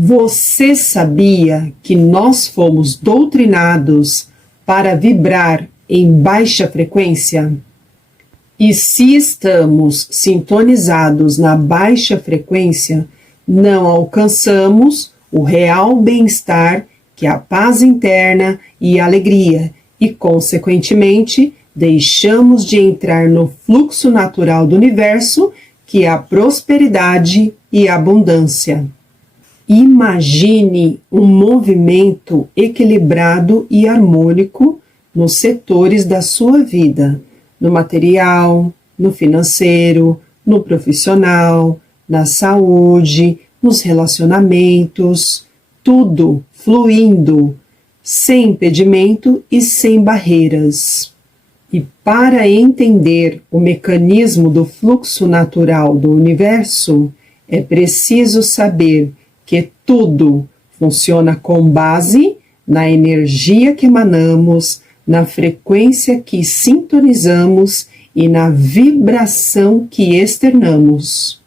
Você sabia que nós fomos doutrinados para vibrar em baixa frequência? E se estamos sintonizados na baixa frequência, não alcançamos o real bem-estar, que é a paz interna e a alegria, e, consequentemente, deixamos de entrar no fluxo natural do universo, que é a prosperidade e a abundância. Imagine um movimento equilibrado e harmônico nos setores da sua vida, no material, no financeiro, no profissional, na saúde, nos relacionamentos, tudo fluindo, sem impedimento e sem barreiras. E para entender o mecanismo do fluxo natural do universo, é preciso saber que tudo funciona com base na energia que emanamos, na frequência que sintonizamos e na vibração que externamos.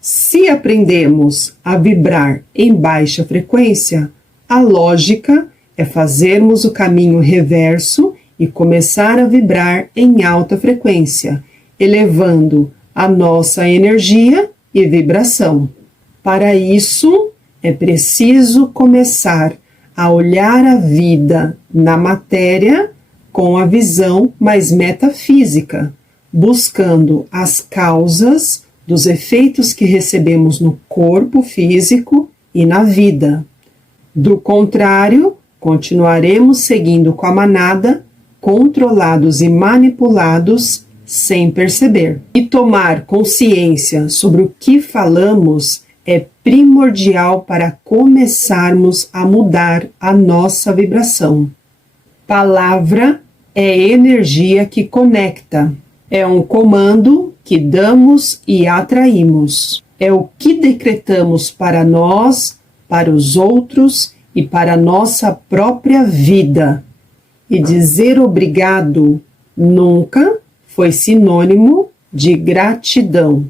Se aprendemos a vibrar em baixa frequência, a lógica é fazermos o caminho reverso e começar a vibrar em alta frequência, elevando a nossa energia e vibração. Para isso, é preciso começar a olhar a vida na matéria com a visão mais metafísica, buscando as causas dos efeitos que recebemos no corpo físico e na vida. Do contrário, continuaremos seguindo com a manada, controlados e manipulados sem perceber. E tomar consciência sobre o que falamos é primordial para começarmos a mudar a nossa vibração. Palavra é energia que conecta. É um comando que damos e atraímos. É o que decretamos para nós, para os outros e para a nossa própria vida. E dizer obrigado nunca foi sinônimo de gratidão.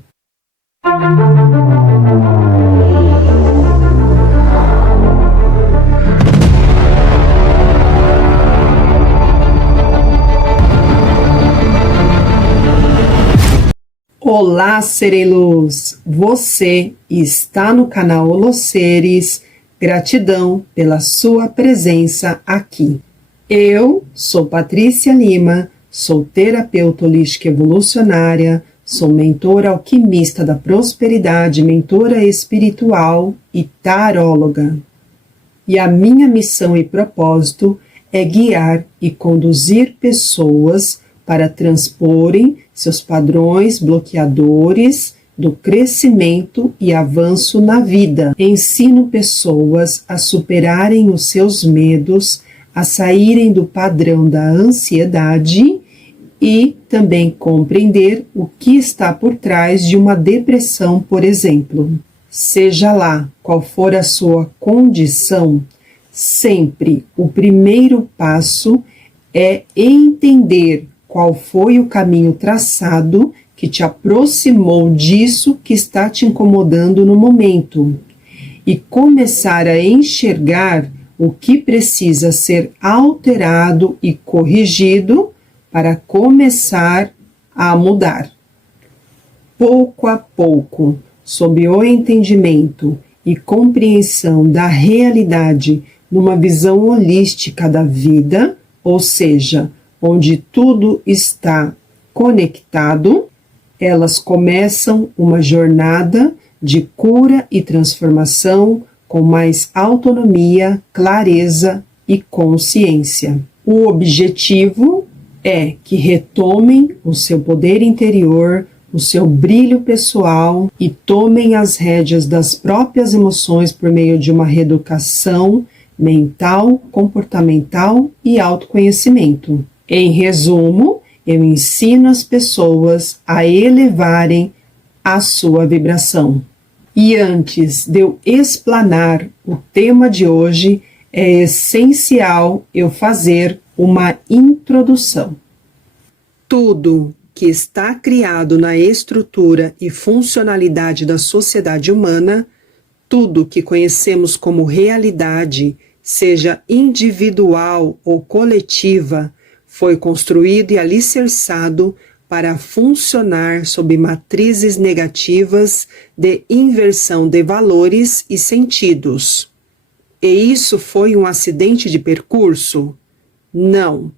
Olá, Sereluz! Você está no canal Holoseres. Gratidão pela sua presença aqui. Eu sou Patrícia Lima, sou terapeuta holística evolucionária, sou mentora alquimista da prosperidade, mentora espiritual e taróloga. E a minha missão e propósito é guiar e conduzir pessoas para transporem seus padrões bloqueadores do crescimento e avanço na vida. Ensino pessoas a superarem os seus medos, a saírem do padrão da ansiedade e também compreender o que está por trás de uma depressão, por exemplo. Seja lá qual for a sua condição, sempre o primeiro passo é entender qual foi o caminho traçado que te aproximou disso que está te incomodando no momento e começar a enxergar o que precisa ser alterado e corrigido para começar a mudar. Pouco a pouco, sob o entendimento e compreensão da realidade numa visão holística da vida, ou seja, onde tudo está conectado, elas começam uma jornada de cura e transformação com mais autonomia, clareza e consciência. O objetivo é que retomem o seu poder interior, o seu brilho pessoal e tomem as rédeas das próprias emoções por meio de uma reeducação mental, comportamental e autoconhecimento. Em resumo, eu ensino as pessoas a elevarem a sua vibração. E antes de eu explanar o tema de hoje, é essencial eu fazer uma introdução. Tudo que está criado na estrutura e funcionalidade da sociedade humana, Tudo que conhecemos como realidade, seja individual ou coletiva, foi construído e alicerçado para funcionar sob matrizes negativas de inversão de valores e sentidos. E isso foi um acidente de percurso? Não.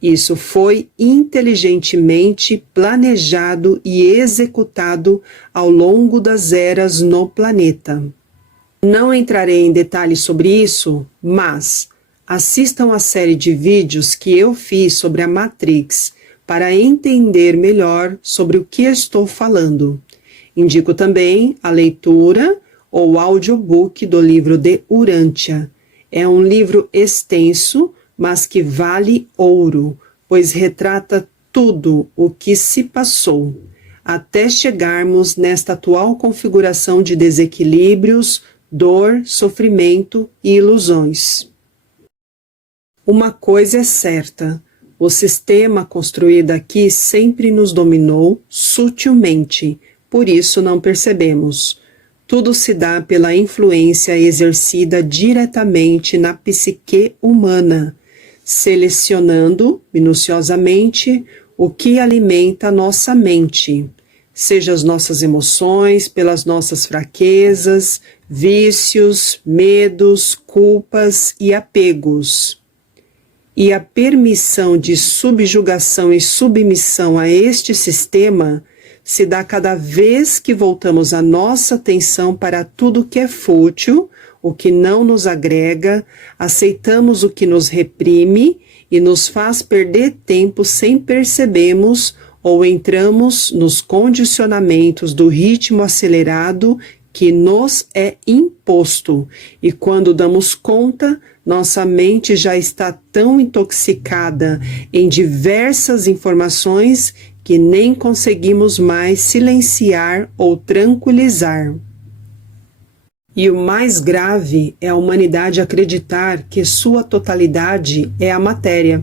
Isso foi inteligentemente planejado e executado ao longo das eras no planeta. Não entrarei em detalhes sobre isso, mas assistam a série de vídeos que eu fiz sobre a Matrix para entender melhor sobre o que estou falando. Indico também a leitura ou audiobook do livro de Urântia. É um livro extenso, mas que vale ouro, pois retrata tudo o que se passou, até chegarmos nesta atual configuração de desequilíbrios, dor, sofrimento e ilusões. Uma coisa é certa: o sistema construído aqui sempre nos dominou sutilmente, por isso não percebemos. Tudo se dá pela influência exercida diretamente na psique humana, selecionando minuciosamente o que alimenta nossa mente, seja as nossas emoções, pelas nossas fraquezas, vícios, medos, culpas e apegos. E a permissão de subjugação e submissão a este sistema se dá cada vez que voltamos a nossa atenção para tudo que é fútil, o que não nos agrega, aceitamos o que nos reprime e nos faz perder tempo sem percebermos ou entramos nos condicionamentos do ritmo acelerado que nos é imposto, e quando damos conta, nossa mente já está tão intoxicada em diversas informações que nem conseguimos mais silenciar ou tranquilizar. E o mais grave é a humanidade acreditar que sua totalidade é a matéria,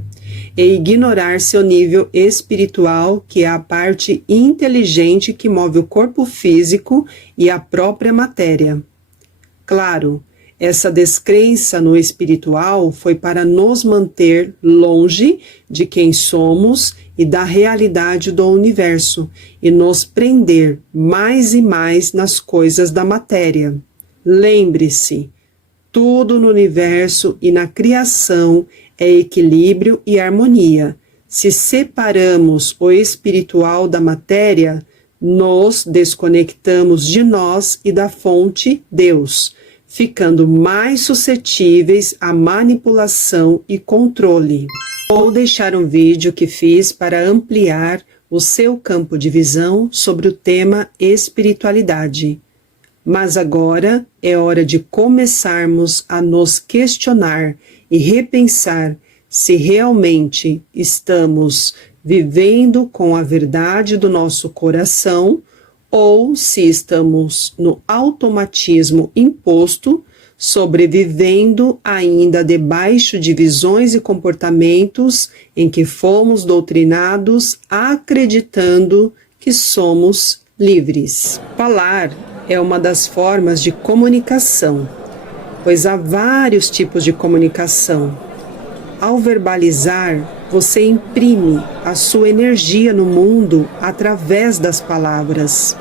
e ignorar seu nível espiritual, que é a parte inteligente que move o corpo físico e a própria matéria. Claro, essa descrença no espiritual foi para nos manter longe de quem somos e da realidade do universo, e nos prender mais e mais nas coisas da matéria. Lembre-se, tudo no universo e na criação é equilíbrio e harmonia. Se separamos o espiritual da matéria, nos desconectamos de nós e da fonte Deus, ficando mais suscetíveis à manipulação e controle. Vou deixar um vídeo que fiz para ampliar o seu campo de visão sobre o tema espiritualidade. Mas agora é hora de começarmos a nos questionar e repensar se realmente estamos vivendo com a verdade do nosso coração ou se estamos no automatismo imposto, sobrevivendo ainda debaixo de visões e comportamentos em que fomos doutrinados acreditando que somos livres. Falar é uma das formas de comunicação, pois há vários tipos de comunicação. Ao verbalizar, você imprime a sua energia no mundo através das palavras.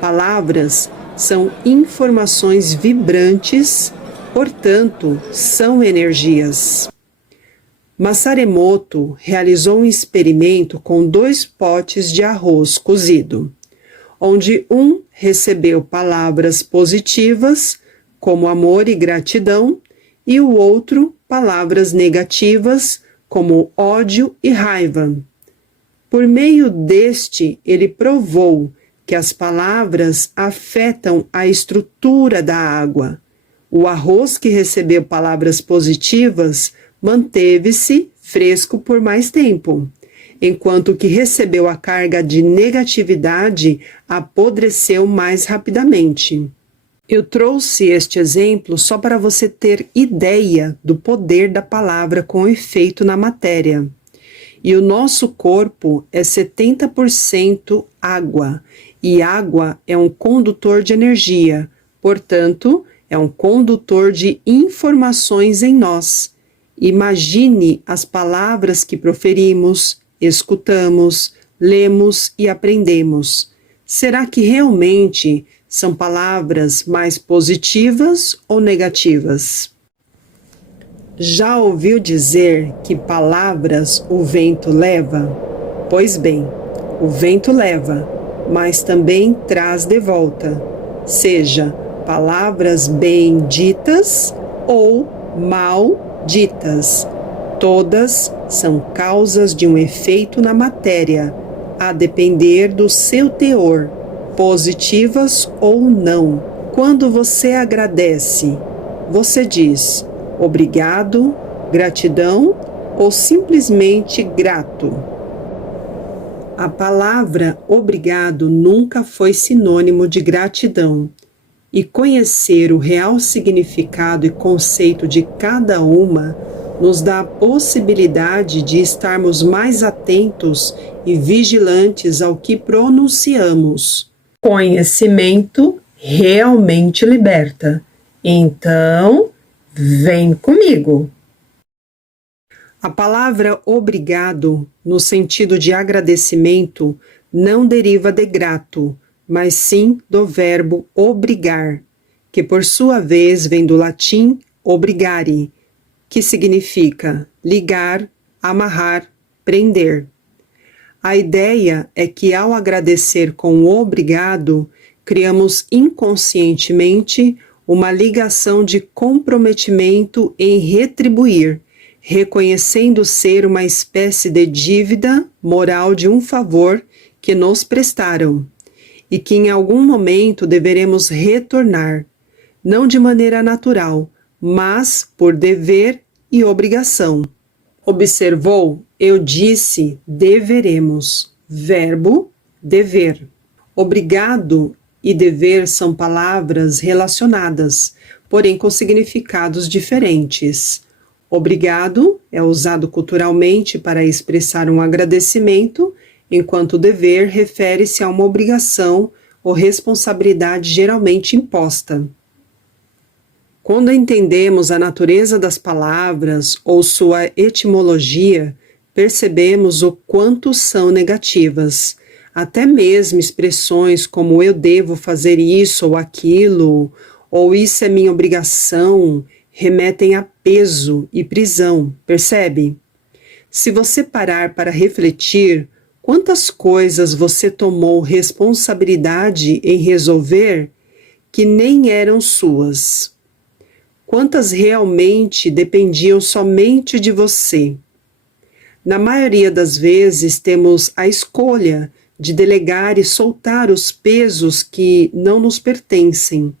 Palavras são informações vibrantes, portanto, são energias. Masaru Emoto realizou um experimento com 2 potes de arroz cozido, onde um recebeu palavras positivas, como amor e gratidão, e o outro palavras negativas, como ódio e raiva. Por meio deste, ele provou que as palavras afetam a estrutura da água. O arroz que recebeu palavras positivas manteve-se fresco por mais tempo, enquanto o que recebeu a carga de negatividade apodreceu mais rapidamente. Eu trouxe este exemplo só para você ter ideia do poder da palavra com efeito na matéria. E o nosso corpo é 70% água, e água é um condutor de energia, Portanto, é um condutor de informações em nós. Imagine as palavras que proferimos, escutamos, lemos e aprendemos. Será que realmente são palavras mais positivas ou negativas? Já ouviu dizer que palavras o vento leva? Pois bem, o vento leva, mas também traz de volta, seja palavras bem ditas ou mal ditas. Todas são causas de um efeito na matéria, a depender do seu teor, positivas ou não. Quando você agradece, você diz obrigado, gratidão ou simplesmente grato. A palavra obrigado nunca foi sinônimo de gratidão, e conhecer o real significado e conceito de cada uma nos dá a possibilidade de estarmos mais atentos e vigilantes ao que pronunciamos. Conhecimento realmente liberta. Então, vem comigo! A palavra obrigado, no sentido de agradecimento, não deriva de grato, mas sim do verbo obrigar, que por sua vez vem do latim obrigare, que significa ligar, amarrar, prender. A ideia é que ao agradecer com o obrigado, criamos inconscientemente uma ligação de comprometimento em retribuir, reconhecendo ser uma espécie de dívida moral de um favor que nos prestaram e que em algum momento deveremos retornar, não de maneira natural, mas por dever e obrigação. Observou? Eu disse deveremos, verbo dever. Obrigado e dever são palavras relacionadas, porém com significados diferentes. Obrigado é usado culturalmente para expressar um agradecimento, enquanto dever refere-se a uma obrigação ou responsabilidade geralmente imposta. Quando entendemos a natureza das palavras ou sua etimologia, percebemos o quanto são negativas. Até mesmo expressões como eu devo fazer isso ou aquilo, ou isso é minha obrigação, remetem a peso e prisão, percebe? Se você parar para refletir, quantas coisas você tomou responsabilidade em resolver que nem eram suas? Quantas realmente dependiam somente de você? Na maioria das vezes temos a escolha de delegar e soltar os pesos que não nos pertencem.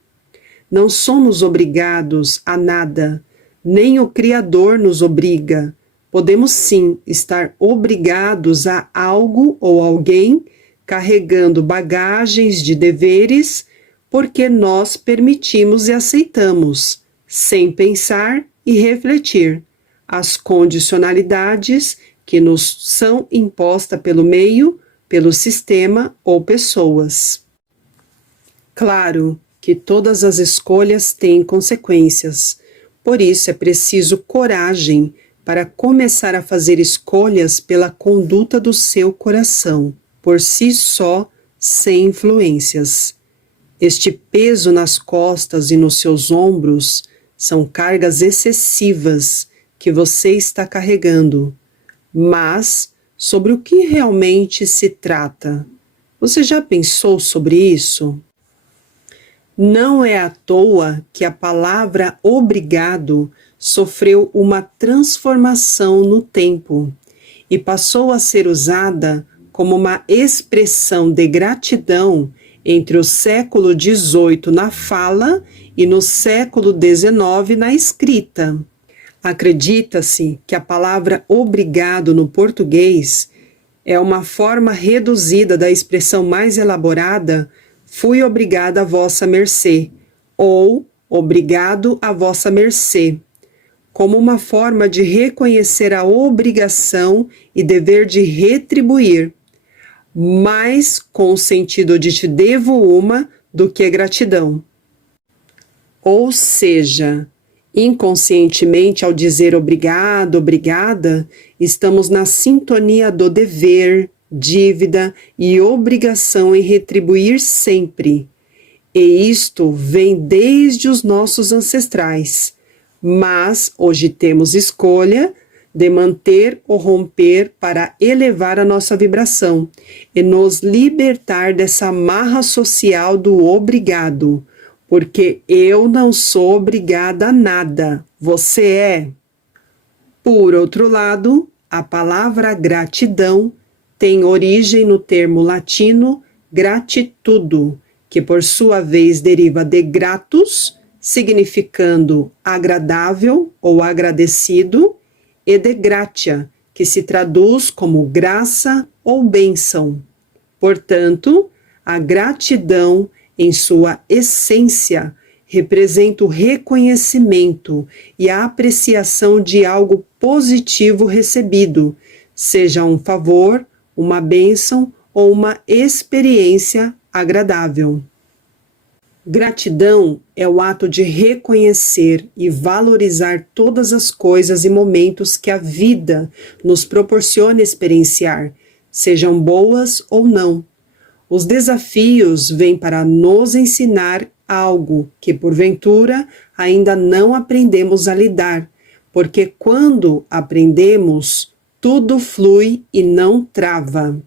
Não somos obrigados a nada, nem o Criador nos obriga. Podemos sim estar obrigados a algo ou alguém, carregando bagagens de deveres, porque nós permitimos e aceitamos, sem pensar e refletir, as condicionalidades que nos são impostas pelo meio, pelo sistema ou pessoas. Claro que todas as escolhas têm consequências, por isso é preciso coragem para começar a fazer escolhas pela conduta do seu coração, por si só, sem influências. Este peso nas costas e nos seus ombros são cargas excessivas que você está carregando. Mas, sobre o que realmente se trata? Você já pensou sobre isso? Não é à toa que a palavra obrigado sofreu uma transformação no tempo e passou a ser usada como uma expressão de gratidão entre o século XVIII na fala e no século XIX na escrita. Acredita-se que a palavra obrigado no português é uma forma reduzida da expressão mais elaborada fui obrigada a vossa mercê, ou obrigado a vossa mercê, como uma forma de reconhecer a obrigação e dever de retribuir, mais com o sentido de te devo uma do que gratidão. Ou seja, inconscientemente, ao dizer obrigado, obrigada, estamos na sintonia do dever, dívida e obrigação em retribuir sempre. E isto vem desde os nossos ancestrais. Mas hoje temos escolha de manter ou romper para elevar a nossa vibração e nos libertar dessa amarra social do obrigado. Porque eu não sou obrigada a nada, você é. Por outro lado, a palavra gratidão tem origem no termo latino gratitudo, que por sua vez deriva de gratus, significando agradável ou agradecido, e de gratia, que se traduz como graça ou bênção. Portanto, a gratidão, em sua essência, representa o reconhecimento e a apreciação de algo positivo recebido, seja um favor, uma bênção ou uma experiência agradável. Gratidão é o ato de reconhecer e valorizar todas as coisas e momentos que a vida nos proporciona experienciar, sejam boas ou não. Os desafios vêm para nos ensinar algo que, porventura, ainda não aprendemos a lidar, porque quando aprendemos, tudo flui e não trava.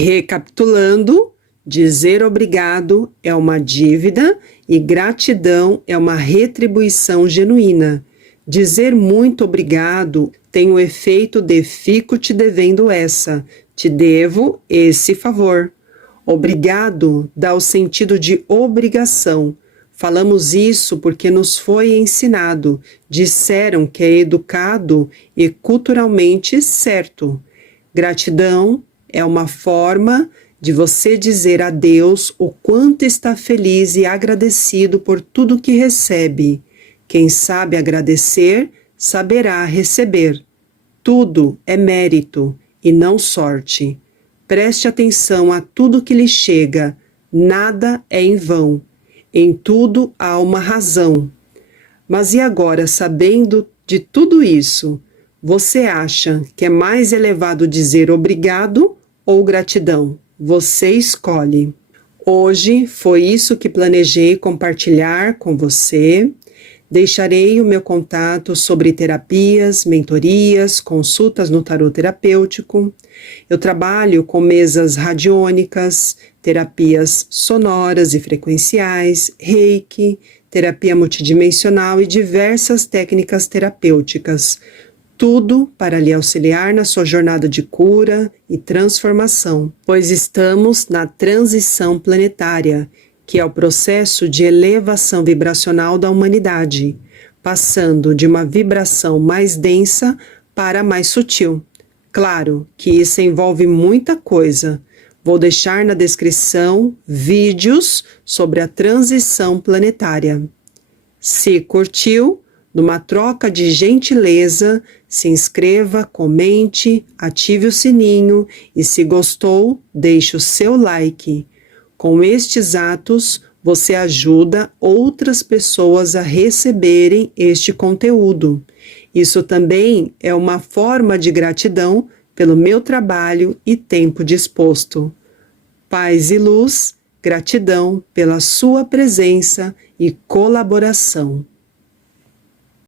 Recapitulando, dizer obrigado é uma dívida e gratidão é uma retribuição genuína. Dizer muito obrigado tem o efeito de fico te devendo essa, te devo esse favor. Obrigado dá o sentido de obrigação. Falamos isso porque nos foi ensinado, disseram que é educado e culturalmente certo. Gratidão é uma forma de você dizer a Deus o quanto está feliz e agradecido por tudo que recebe. Quem sabe agradecer, saberá receber. Tudo é mérito e não sorte. Preste atenção a tudo que lhe chega, nada é em vão. Em tudo há uma razão. Mas e agora, sabendo de tudo isso, você acha que é mais elevado dizer obrigado ou gratidão? Você escolhe. Hoje foi isso que planejei compartilhar com você. Deixarei o meu contato sobre terapias, mentorias, consultas no tarô terapêutico. Eu trabalho com mesas radiônicas, terapias sonoras e frequenciais, reiki, terapia multidimensional e diversas técnicas terapêuticas. Tudo para lhe auxiliar na sua jornada de cura e transformação, pois estamos na transição planetária, que é o processo de elevação vibracional da humanidade, passando de uma vibração mais densa para mais sutil. Claro que isso envolve muita coisa. Vou deixar na descrição vídeos sobre a transição planetária. Se curtiu, numa troca de gentileza, se inscreva, comente, ative o sininho e, se gostou, deixe o seu like. Com estes atos, você ajuda outras pessoas a receberem este conteúdo. Isso também é uma forma de gratidão pelo meu trabalho e tempo disposto. Paz e luz, gratidão pela sua presença e colaboração.